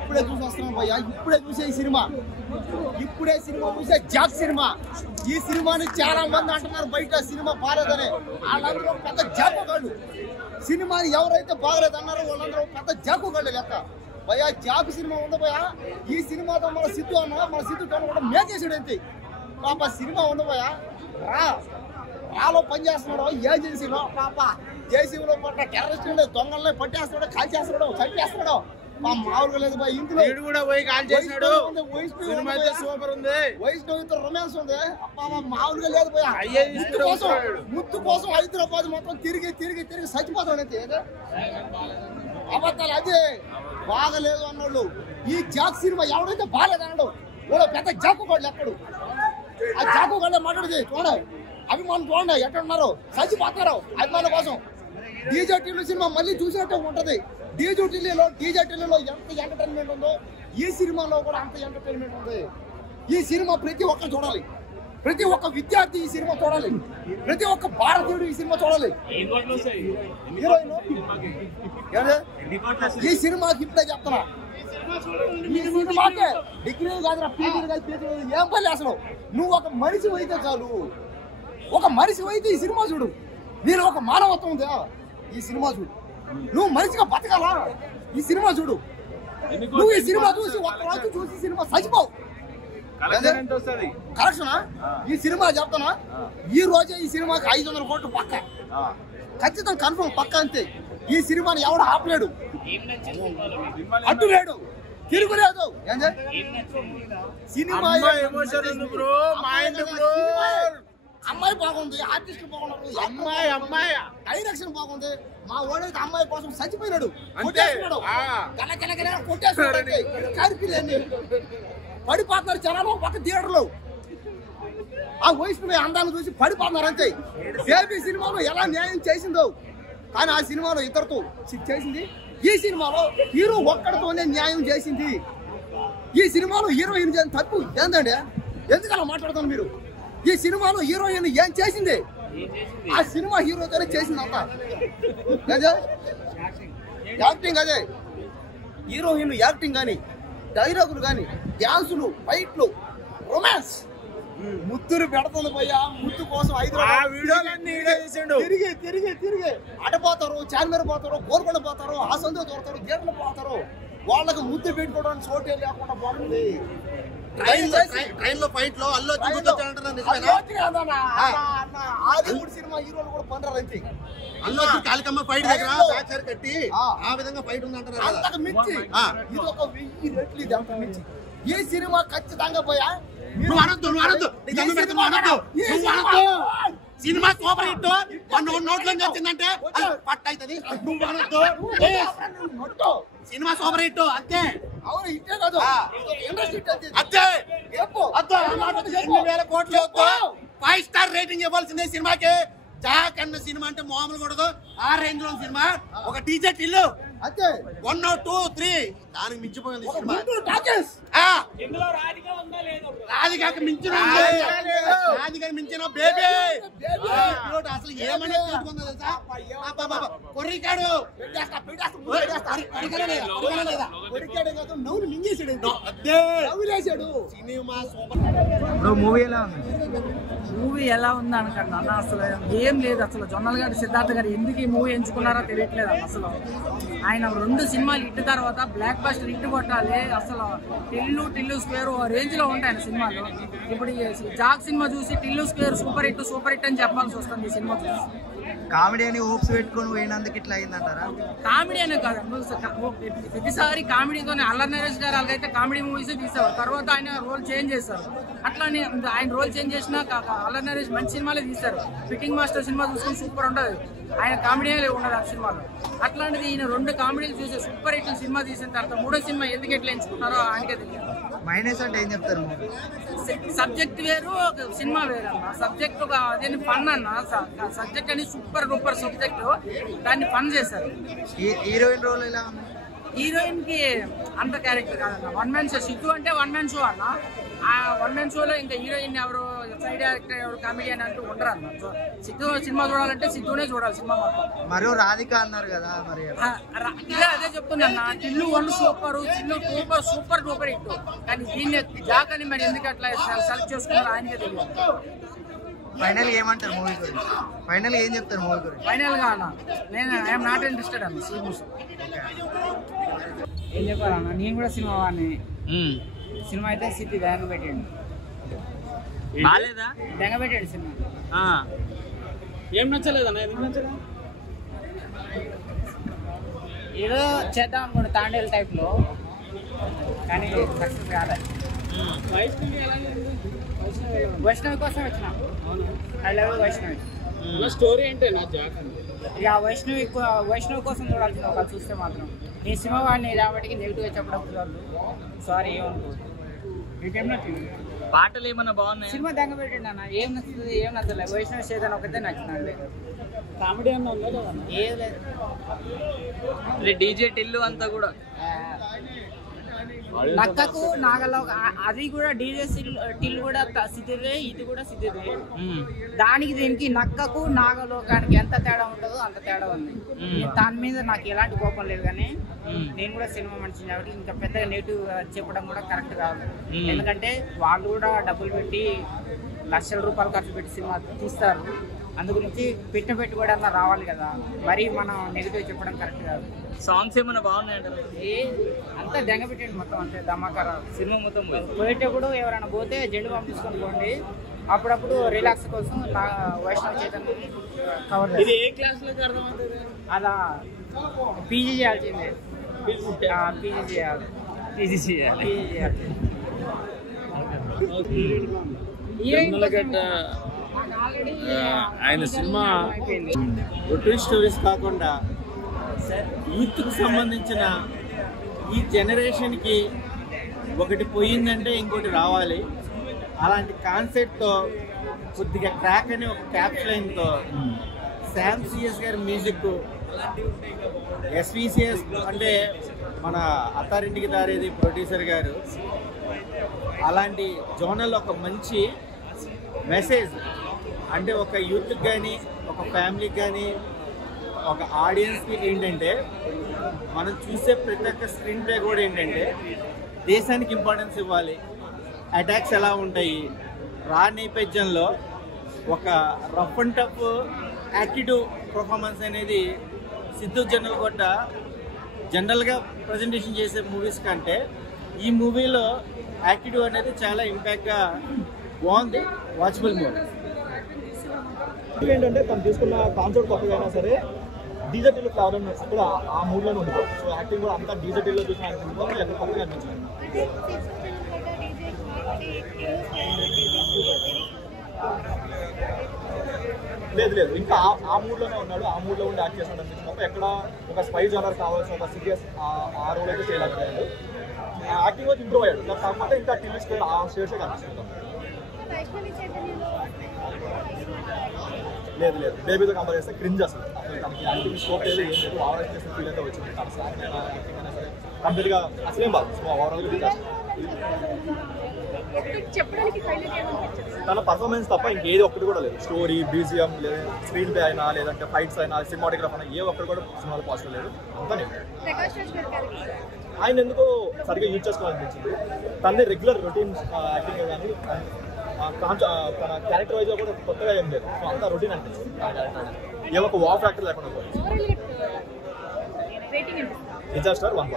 ఇప్పుడే చూసి వస్తున్నాం భయ్యా, ఇప్పుడే చూసే ఈ సినిమా, ఇప్పుడే సినిమా చూసే జాక్ సినిమా. ఈ సినిమాని చాలా మంది అంటున్నారు బయట సినిమా బాగాలేదని, వాళ్ళందరూ పెద్ద జాకుగాళ్ళు. సినిమాని ఎవరైతే బాగలేదన్నారో వాళ్ళందరూ పెద్ద జాకుగాళ్ళు లెక్క భయ్యా. జాకు సినిమా ఉంది భయ్యా, ఈ సినిమాతో మన సిద్ధు అన్న మన సిద్ధు కూడా మేకేసాడు అంతే పాప. సినిమా ఉంది భయ్యా, రాలో పని చేస్తున్నాడు ఏజెన్సీలో పాప. జేసీలో పట్ల టెర్రరిస్టులు దొంగల్ని పట్టేస్తున్నాడు, కాల్ చేస్తున్నాడు, చంపేస్తున్నాడు. మా మామూలుగా లేదు భయ. ఇంట్లో కూడా పోయి కాల్ చేశాడు. వైష్ణవితో రొమాన్స్ ఉంది మామూలుగా లేదు భయ. ముత్తు కోసం హైదరాబాద్ మొత్తం తిరిగి తిరిగి తిరిగి చచ్చిపోతాడు అంతే. అబద్ధాలు అదే బాగలేదు అన్నాడు. ఈ జాక్ సినిమా ఎవడైతే బాగాలేదు అన్నాడు వాడు పెద్ద జాకుగాడు ఎక్కడు. ఆ జాకుగాడే మాట్లాడేది చూడండి, అభిమానులు చూడండి ఎక్కడ ఉన్నారు, చచ్చిపోతారు అభిమానుల కోసం. డీజే టిల్లు సినిమా మళ్ళీ చూసినట్టే ఉంటది. డీజే టిల్లులో ఎంత ఎంటర్టైన్మెంట్ ఉందో ఈ సినిమాలో కూడా అంత ఎంటర్టైన్మెంట్ ఉంది. ఈ సినిమా ప్రతి ఒక్కరు చూడాలి, ప్రతి ఒక్క విద్యార్థి ఈ సినిమా చూడాలి, ప్రతి ఒక్క భారతీయుడు ఈ సినిమా చూడాలి. ఈ సినిమాకి ఇప్పుడే చెప్తున్నా, ఈ సినిమాకే డిగ్రీ కాదు పీజీ కాదు ఏం పని అసలు. నువ్వు ఒక మనిషి అయితే చాలు, ఒక మనిషి అయితే ఈ సినిమా చూడు. నేను ఒక మానవత్వం ఉందా ఈ సినిమా చూడు. నువ్వు మనిషిగా బతకాలా ఈ సినిమా చూడు. నువ్వు ఈ సినిమా చూసి ఒక్క రోజు చూసి సినిమా చచ్చిపోవు. కరెక్షనా ఈ సినిమా చెప్తానా, ఈ రోజే ఈ సినిమాకి 500 కోట్లు పక్క ఖచ్చితంగా కన్ఫర్మ్ పక్క అంతే. ఈ సినిమాని ఎవడు ఆపలేడు, అడ్డు లేడు, తిరుగులేదు. సినిమా అమ్మాయి బాగుంది, ఆర్టిస్ట్ బాగున్నారు, అమ్మాయి డైరెక్షన్ బాగుంది. మా ఓడైతే అమ్మాయి కోసం చచ్చిపోయినాడు, కొట్టేస్తున్నాడు, పడిపోతున్నారు జనాలు ఒక థియేటర్లో. ఆ వయసు అందాన్ని చూసి పడిపోతున్నారు అంతే. బేబీ సినిమాలో ఎలా న్యాయం చేసిందో కానీ ఆ సినిమాలో ఇద్దరితో చేసింది. ఈ సినిమాలో హీరో ఒక్కడితోనే న్యాయం చేసింది. ఈ సినిమాలో హీరోయిన్ చేసిన తప్పు ఏందండి, ఎందుకలా మాట్లాడుతున్నారు మీరు? ఈ సినిమాలో హీరోయిన్ ఏం చేసింది? ఆ సినిమా హీరోతోనే చేసింది అంతా. యాక్టింగ్ అదే, హీరోయిన్ యాక్టింగ్ కానీ, డైలాగులు కానీ, డ్యాన్సులు, ఫైట్లు, రొమాన్స్, ముద్దులు పెడుతుంది భయ్యా. ముద్దు కోసం తిరిగి తిరిగి తిరిగి అటపోతారు, చార్మేర పోతారు, గోల్కొండ పోతారు, ఆ సందులో దొరుకుతారు, గేట్లు పోతారు. వాళ్ళకి ముద్దు పెట్టుకోవడానికి చోటే లేకుండా పోతుంది. ట్రైన్ లో ఫైట్ లో ఆదిపుడు సినిమా హీరోలు కూడా పనిరారు అంతే. కాళికమ్మ ఫైట్ దగ్గర కట్టి ఆ విధంగా ఫైట్ ఉందంటారు. అంతకు మించి ఇది ఒక 1000 రెట్లు ఇది అంతకు మించి. ఈ సినిమా ఖచ్చితంగా పోయా సినిమా సూపర్ హిట్ నోట్లో వచ్చిందంటే పట్ట అవుతుంది. సినిమా సూపర్ హిట్ అంతే. అవును హిట్టే కాదు, అంతే. 2,000 కోట్లు 5 స్టార్ రేటింగ్ ఇవ్వాల్సిందే సినిమాకి. జాక్ అన్న సినిమా అంటే మామూలు కూడదు, ఆ రేంజ్ లో సినిమా. ఒక డీజే టిల్లు అంతే 1, 2, 3 దానికి మించిపోయింది సినిమా. రాధికకి మించిన మించిన బేబీ అసలు ఏమన్నా కొర్రికాడు మూవీ ఎలా ఉంది అనకండి అన్న. అసలు ఏం లేదు, అసలు జొన్నల గారు సిద్ధార్థ గారు ఎందుకు ఈ మూవీ ఎంచుకున్నారో తెలియట్లేదు అసలు. ఆయన 2 సినిమాలు హిట్ తర్వాత బ్లాక్ బస్టర్ హిట్ కొట్టాలి. అసలు టిల్లు స్క్వేర్ రేంజ్ లో ఉంటాయి ఆయన సినిమాలు. ఇప్పుడు జాక్ సినిమా చూసి టిల్లు స్క్వేర్ సూపర్ హిట్ అని చెప్పాల్సి వస్తుంది. ఈ సినిమా చూసి కామెడీ అని హోప్స్ పెట్టుకుని పోయినందుకు ఇట్లా అయిందంటారా? కామెడీ అనే కాదు, ప్రతిసారి కామెడీతోనే. అల్లరి నరేష్ గారు అలాగైతే కామెడీ మూవీస్ తీసేవారు, తర్వాత ఆయన రోల్ చేంజ్ చేశారు. అట్లానే ఆయన రోల్ చేంజ్ చేసినా అల్లరి నరేష్ మంచి సినిమాలే తీశారు. ఫిట్టింగ్ మాస్టర్ సినిమా చూసుకుని సూపర్ ఉండదు, ఆయన కామెడీ ఉండదు ఆ సినిమాలో. అట్లాంటిది ఈయన 2 కామెడీలు చూసి సూపర్ హిట్ సినిమా తీసిన తర్వాత 3వ సినిమా ఎందుకు ఎట్లా ఎంచుకున్నారో ఆయనకే తెలియదు. మైనస్ అంటే ఏం చెప్తారు? సబ్జెక్ట్ వేరు, సినిమా వేరు అన్న. సబ్జెక్ట్ అదే ఫన్ అన్న. సబ్జెక్ట్ అని సూపర్ డూపర్ సబ్జెక్ట్, దాన్ని ఫన్ చేశారు. హీరోయిన్ రోల్ ఎలా? హీరోయిన్ కి అంత క్యారెక్టర్ కాదన్న. 1 మ్యాన్ షో. సిద్ధు అంటే 1 మ్యాన్ షో అన్న. ఆ 1 మ్యాన్ షోలో ఇంకా హీరోయిన్ ఎవరు సైడ్ యాక్టర్ ఎవరు కామెడియన్ అంటూ ఉండరు అన్న. సో సిద్ధు సినిమా చూడాలంటే సిద్ధునే చూడాలి సినిమా మొత్తం. మరియు రాధిక అన్నారు కదా మరి ఇదే అదే చెప్తున్నా, Tillu 1 super, Tillu super duper hit. కానీ దీన్ని జాక్ అని మరి ఎందుకు అట్లా సెలెక్ట్ చేసుకున్నారు ఆయనకే తెలియదు. ఫైనల్ ఏమంటారు మూవీ గురించి? ఫైనల్ ఏం చెప్తారు మూవీ గురించి? ఫైనల్ గా అన్న నేను ఐఎమ్ నాట్ ఇంట్రెస్టెడ్ అన్న సీరియస్. ఏం చెప్పాలన్న, నేను కూడా సినిమా వాడిని. సినిమా అయితే సిద్ధి దెంగ పెట్టాడు. బాలేదా? దెంగ పెట్టాడు సినిమా. ఏం నచ్చలేదన్న? ఎందుకు నచ్చలేదు? ఏదో చేద్దాం అనుకోండి తాండేల్ టైప్ లో, కానీ సక్సెస్ కాలేదు. వైష్ణవి కోసం వచ్చిన. I love Vaishnavi. స్టోరీ అంటే నా జాక్ ఇక వైష్ణవి కోసం చూడాల్సింది ఒక చూస్తే మాత్రం. నీ సినిమా వాడిని కాబట్టి నెగిటివ్గా చెప్పడం కుదరదు. సారీ ఏమనుకో. మీకేం నచ్చింది? పాటలు ఏమన్నా బాగున్నాయి? సినిమా దెంగ పెట్టండి అన్న. ఏం నచ్చుతుంది ఏం నచ్చలేదు. వైష్ణవి చేద్దాం ఒకటే నచ్చిందండి. కామెడీ అన్న ఉందా కదా? ఏం లేదు. డీజే టిల్లు అంతా కూడా నక్కకు నాగలో అది కూడా డీజే టిల్ కూడా సిద్ధిదే, ఇది కూడా సిద్ధిదే. దానికి దీనికి నక్కకు నాగలోకానికి ఎంత తేడా ఉంటుందో అంత తేడా ఉంది. దాని మీద నాకు ఎలాంటి కోపం లేదు, కానీ నేను కూడా సినిమా మనిషిని కాబట్టి ఇంకా పెద్దగా నెగిటివ్ చెప్పడం కూడా కరెక్ట్ కాదు. ఎందుకంటే వాళ్ళు కూడా డబ్బులు పెట్టి లక్షల రూపాయలు ఖర్చు పెట్టి సినిమా తీస్తారు. అందు గురించి పెట్టిన పెట్టుబడి అన్న రావాలి కదా, మరి మనం నెగిటివ్ చెప్పడం కరెక్ట్ కాదు. సాంగ్స్ ఏమైనా బాగున్నాయంట? అంతా దెంగ పెట్టండి మొత్తం, అంతే ధమాకార సినిమా మొత్తం. పోయేటప్పుడు ఎవరైనా పోతే జెండు బాంబు తీసుకొని పోండి. అప్పుడప్పుడు రిలాక్స్ కోసం నా వైష్ణవ్ చైతన్య కవర్. ఇది ఏ క్లాస్ లోకి అర్థమవుతుంది? అలా పీజీ చేయాల్సిందే. పీజీ చేయాలి. ఆయన సినిమా ట్రూ స్టోరీస్ కాకుండా యూత్కి సంబంధించిన ఈ జనరేషన్కి ఒకటి పోయిందంటే ఇంకోటి రావాలి, అలాంటి కాన్సెప్ట్తో కొద్దిగా ట్రాక్ అనే ఒక క్యాప్స్ లైన్తో శామ్ సిఎస్ గారి మ్యూజిక్, ఎస్విసిఎస్ అంటే మన అత్తారింటికి దారేది ప్రొడ్యూసర్ గారు, అలాంటి జోనల్ ఒక మంచి మెసేజ్ అంటే ఒక యూత్కి కానీ ఒక ఫ్యామిలీకి కానీ ఒక ఆడియన్స్కి ఏంటంటే మనం చూసే ప్రతి ఒక్క స్క్రీన్ ప్లే కూడా ఏంటంటే దేశానికి ఇంపార్టెన్స్ ఇవ్వాలి, అటాక్స్ ఎలా ఉంటాయి, రా నేపథ్యంలో ఒక rough and tough attitude performance అనేది సిద్ధు జనరల్గా ప్రజెంటేషన్ చేసే మూవీస్ కంటే ఈ మూవీలో యాటిట్యూడ్ అనేది చాలా ఇంపాక్ట్గా బాగుంది, వాచబుల్ మూవీ. ఏంటంటే తను తీసుకున్న కాన్సెప్ట్ కొత్తగా అయినా సరే డీజెటిల్ ఫ్లవర్ అక్కడ ఆ మూడ్లోనే ఉంటుంది. సో యాక్టింగ్ కూడా అంతా డీజెటిల్లో చూసిన యాక్టింగ్ ఎక్కడ కొత్తగా అనిపించింది. లేదు ఇంకా ఆ మూడ్లోనే ఉన్నాడు, ఆ మూడ్లో ఉండి యాక్ట్ చేసినట్టు అనిపించింది తప్ప ఎక్కడ ఒక స్పై జానర్ కావాల్సిన ఒక సీరియస్ ఆ రోల్ అయితే చేయలేకపోయాడు. యాక్టింగ్ వచ్చి ఇంప్రూవ్ అయ్యాడు, కాకపోతే ఇంకా టీవీ ఆ స్టేట్సే కనిపిస్తుంది. లేదు బేబీతో కంపేర్ చేస్తే క్రింజ్ అసలు తనకి యాక్టింగ్ స్కోప్ లేదు, ఏం లేదు, ఓవరాల్ చేసిన ఫీల్ అయితే వచ్చింది. తన సాంగ్ అయినా యాక్టింగ్ అయినా సరే కంప్లీట్గా అసలేం బాగుంది. సో ఓవరాల్గా తన పర్ఫార్మెన్స్ తప్ప ఇంకేది ఒక్కటి కూడా లేదు. స్టోరీ, బీజిఎం, లేదా స్క్రీన్ ప్లే అయినా లేదంటే ఫైట్స్ అయినా సినిమాటోగ్రాఫ్ అయినా ఏ ఒక్కటి కూడా సినిమాలో పాజిటివ్ లేదు. అంతా ఆయన ఎందుకో సరిగ్గా యూజ్ చేసుకోవాలనిపించింది. తనది రెగ్యులర్ రొటీన్ యాక్టింగ్ కానీ తన క్యారెక్టర్ వైజ్గా కూడా కొత్తగా ఏం లేదు. సో అంతా రొటీన్ అనిపించింది. ఏ ఒక వావ్ ఫ్యాక్టర్ లేకుండా స్టార్ 1.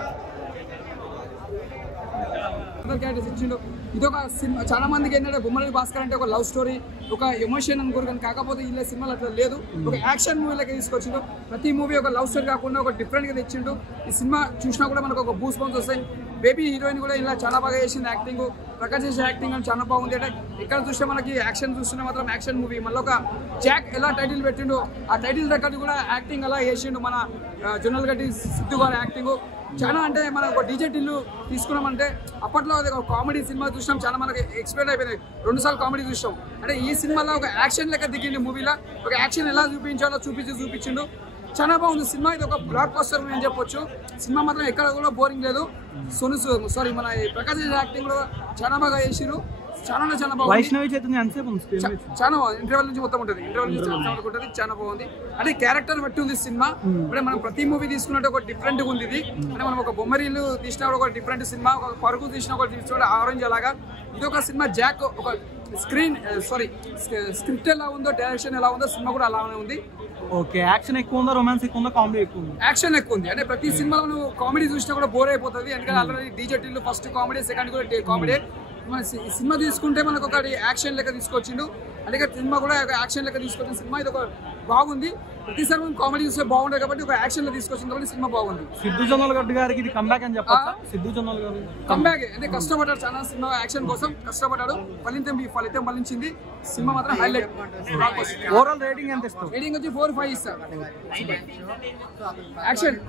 క్యారెక్టర్స్ ఇచ్చిండు. ఇదొక సినిమా చాలా మందికి ఏంటంటే బొమ్మలని భాస్కర్ అంటే ఒక లవ్ స్టోరీ, ఒక ఎమోషన్ అనుకోరు, కానీ కాకపోతే ఇలా సినిమాలు అట్లా లేదు. ఒక యాక్షన్ మూవీలకి తీసుకొచ్చిండు. ప్రతి మూవీ ఒక లవ్ స్టోరీ కాకుండా ఒక డిఫరెంట్గా తెచ్చిండు. ఈ సినిమా చూసినా కూడా మనకు ఒక బూస్ బంప్స్ వస్తాయి. బేబీ హీరోయిన్ కూడా ఇలా చాలా బాగా చేసింది యాక్టింగ్. ప్రకాష్ చేసే యాక్టింగ్ అని చాలా బాగుంది. అంటే ఇక్కడ చూస్తే మనకి యాక్షన్ చూస్తున్నా మాత్రం యాక్షన్ మూవీ. మళ్ళీ ఒక జాక్ ఎలా టైటిల్ పెట్టిండు, ఆ టైటిల్ తగ్గట్టు కూడా యాక్టింగ్ అలా చేసిండు మన జొన్నల్ గడ్డి సిద్ధు గారి యాక్టింగ్. చాలా అంటే మనం ఒక డీజే టిల్లు తీసుకున్నామంటే అప్పట్లో అది ఒక కామెడీ సినిమా చూసినాం, చాలా మనకి ఎక్స్పెక్ట్ అయిపోయింది. 2 సార్లు కామెడీ చూసాం. అంటే ఈ సినిమాలో ఒక యాక్షన్ లెక్క దిగింది. మూవీలో ఒక యాక్షన్ ఎలా చూపించాలో చూపించిండు. చాలా బాగుంది సినిమా. ఇది ఒక బ్లాక్ బస్టర్ అని చెప్పొచ్చు. సినిమా మాత్రం ఎక్కడ కూడా బోరింగ్ లేదు. మన ప్రకాష్ యాక్టింగ్ కూడా చాలా బాగా చేసిరు. చాలా చాలా బాగుంది. వైష్ణవి చైతన్య ఎంతసేపు ఉంది స్క్రీన్ మీద? చాలా బాగుంది. ఇంటర్వెల్ నుంచి మొత్తం ఉంటుంది, ఇంటర్వెల్ నుంచి మొత్తం వరకు ఉంటుంది. చాలా బాగుంది. అంటే క్యారెక్టర్ బట్టి ఉంది సినిమా. అంటే మనం ప్రతి మూవీ తీసుకున్నట్టు ఒక డిఫరెంట్ గా ఉంది ఇది. అంటే మనం ఒక బొమ్మరీలు తీసిన ఒక డిఫరెంట్ సినిమా, ఒక పరుగు తీసిన ఒక తీసుకుంటే ఆరెంజ్ అలాగా. ఇది ఒక సినిమా జాక్ ఒక స్క్రిప్ట్ ఎలా ఉందో, డైరెక్షన్ ఎలా ఉందో సినిమా కూడా అలానే ఉంది. ఓకే, యాక్షన్ ఎక్కువ ఉందా, రొమాన్స్ ఎక్కువ ఉందా, కామెడీ ఎక్కువ ఉంది? యాక్షన్ ఎక్కువ ఉంది. అంటే ప్రతి సినిమాలో నువ్వు కామెడీ చూసినా కూడా బోర్ అయిపోతుంది. ఎందుకంటే ఆల్రెడీ డీజెటీలు ఫస్ట్ కామెడీ, సెకండ్ కూడా కామెడీ. మన సినిమా తీసుకుంటే మనకు ఒకటి యాక్షన్ లెక్క తీసుకొచ్చిండు, అలాగే సినిమా కూడా ఒక యాక్షన్ లెక్క తీసుకొచ్చిన సినిమా. ఇది ఒక బాగుంది. ప్రతిసారి మనం కామెడీ చూస్తే బాగుంటుంది కాబట్టి ఒక యాక్షన్ లో తీసుకొచ్చింది కాబట్టి సినిమా బాగుంది. సిద్ధు జొన్నలగడ్డ గారికి ఇది కంబ్యాక్ అని చెప్పొచ్చా? సిద్ధు జొన్నల గారు కంబ్యాక్ అంటే కష్టపడ్డాడు చాలా, సినిమా యాక్షన్ కోసం కష్టపడ్డాడు, ఫలితం ఫలించింది. సినిమా మాత్రం హైలైట్. ఓవరాల్ రేటింగ్ ఎంత ఇస్తావు? రేటింగ్ వచ్చి 4-5 ఇస్తా. యాక్షన్